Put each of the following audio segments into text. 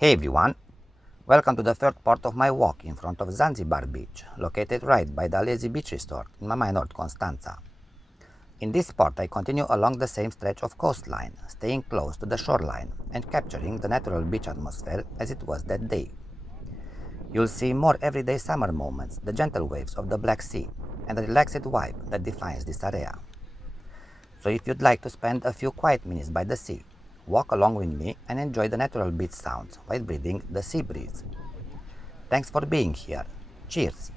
Hey everyone, welcome to the third part of my walk in front of Zanzibar Beach, located right by the Alezzi Beach Resort in Mamaia Nord, Constanta. In this part I continue along the same stretch of coastline, staying close to the shoreline and capturing the natural beach atmosphere as it was that day. You'll see more everyday summer moments, the gentle waves of the Black Sea, and the relaxed vibe that defines this area. So if you'd like to spend a few quiet minutes by the sea, walk along with me and enjoy the natural beach sounds while breathing the sea breeze. Thanks for being here. Cheers!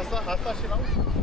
Asta și la ușă.